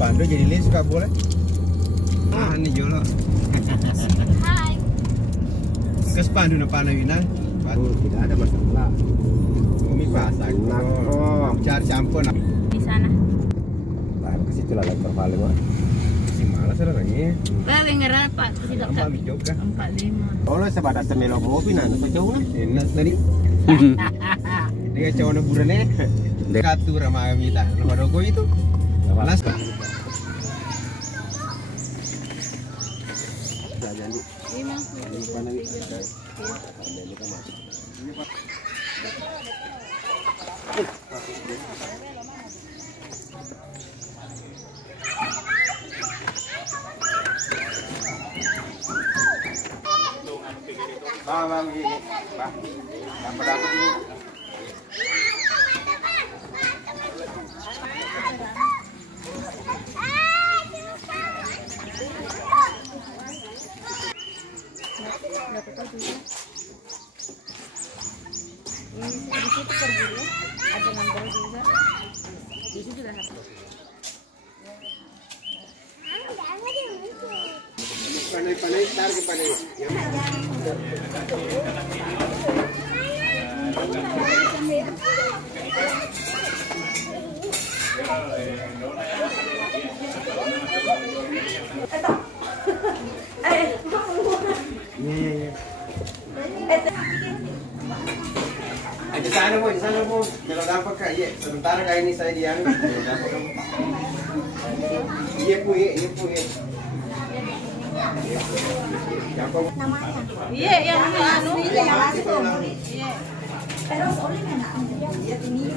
Pando jadi lis kak boleh? Ah ini jolo. Hai. Kes Pandu na Panawina. Tidak ada masalah. Umi pasak. Oh, cari campur. Di sana. Lah ke situ lah lekor paling mah. Si malas orangnya. Wewe ngerapa ke situ Apa mi juga? 45. Oh, lo sebatas temelo bobi na sa jauh na. Enak tadi. Dia cowok na burane. Katu ramai mita. Lo ko itu. Malas. Bang, ini, Bang. Dapat ini. Dapat tahu juga. Ini di situ pergi ada nambah juga. Di situ juga satu. Panai tar ke panai. Di sana po. Kalau dapat kak, iya. Sementara kak ini saya diang. Iya po, iya po. Namanya? Iya, yang anu. Iya, langsung. Iya. Terus oleh enak. Iya, ini.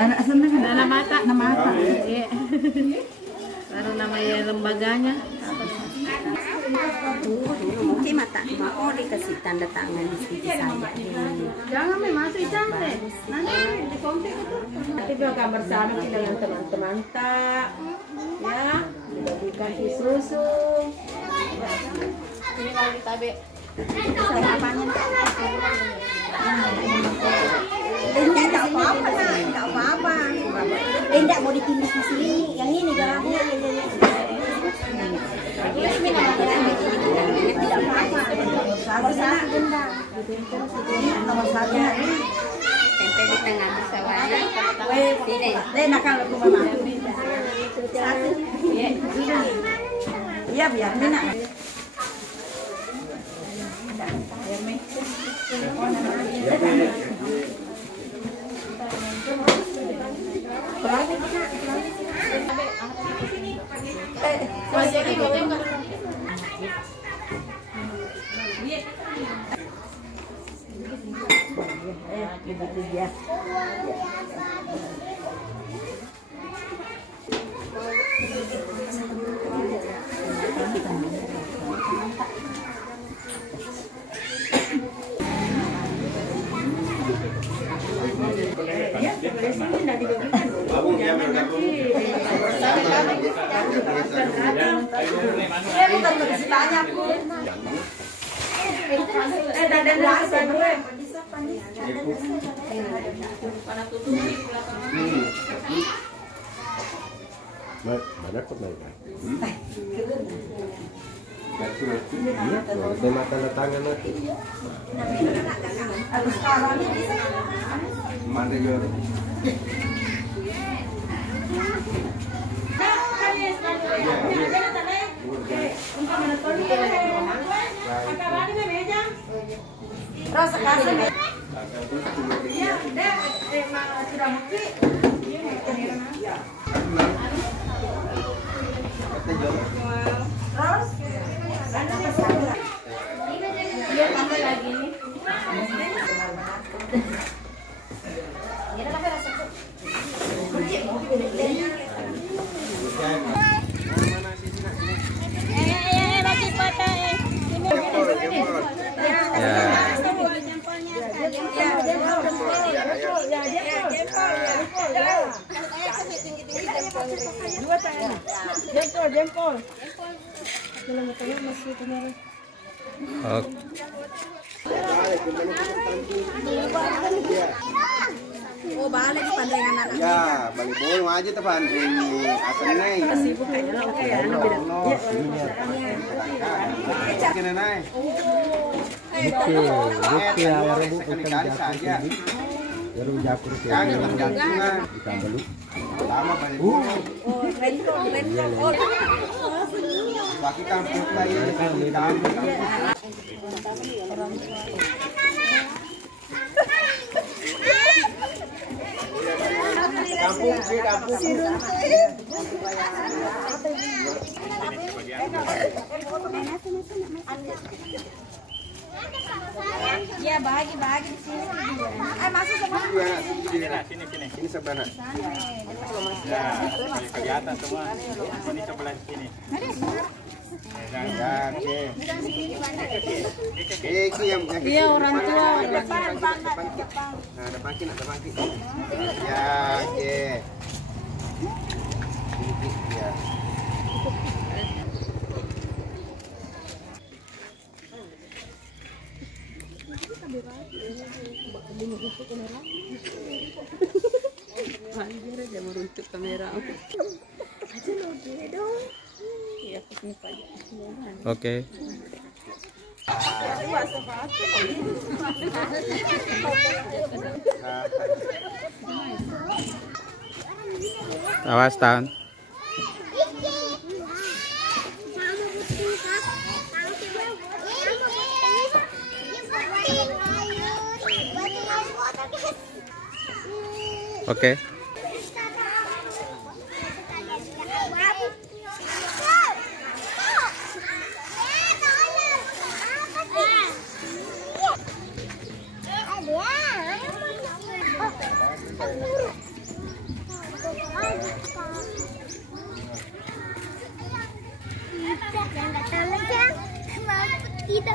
Anak senang nama mata. Iya. Baru namanya lembaganya. Mungkin mata mau dikasih tanda tangan di sini saja. Jangan masuk cantik. Nanti di kontak itu. Nanti bakal bersama dengan teman-teman tak, ya, dibagikan susu. Ini kalau kita be. Sarapannya. Tidak apa-apa, tidak apa-apa. Tidak mau ditulis di sini, yang ini garangnya. Tidak apa-apa. Nomor satu, nomor satu. Tempe di tengah sawahnya. Sini, deh nakal aku mama. Satu. Iya biar enak. Begitu dia. Banyak kok naik kan? Tema tanda tangan nanti. Mana jor? Rasa kasih. Iya, deh, emang sudah mungkin. Terus ada masalah. Iya, tambah lagi nih. Ini lah rasa. Lagi pada Jempol. Kalau mau masih kemarin. Oh, balik di pandangan anak. Ya, balik bolong aja teman. Ini asalnya naik. Sibuk kayaknya lah oke ya. Kena naik. Oke, Sekali-kali saja. baru japur ke Jangan jantungan. ditambah lu. Lama balik bolong. Oh, rentong. Oh. Bagi kampung lagi di kampung. Kampung sih kampung. Iya, bagi di sini. Masuk semua. Sini sebelah. Ya, kelihatan semua. Ini sebelah sini. Ya, oke. Iki yang Iya, orang tua. depan. Nah, depan. Ya, oke. Ya. Anjir aja meruntuk kamera. Oke. Awas Tan. Oke. Kita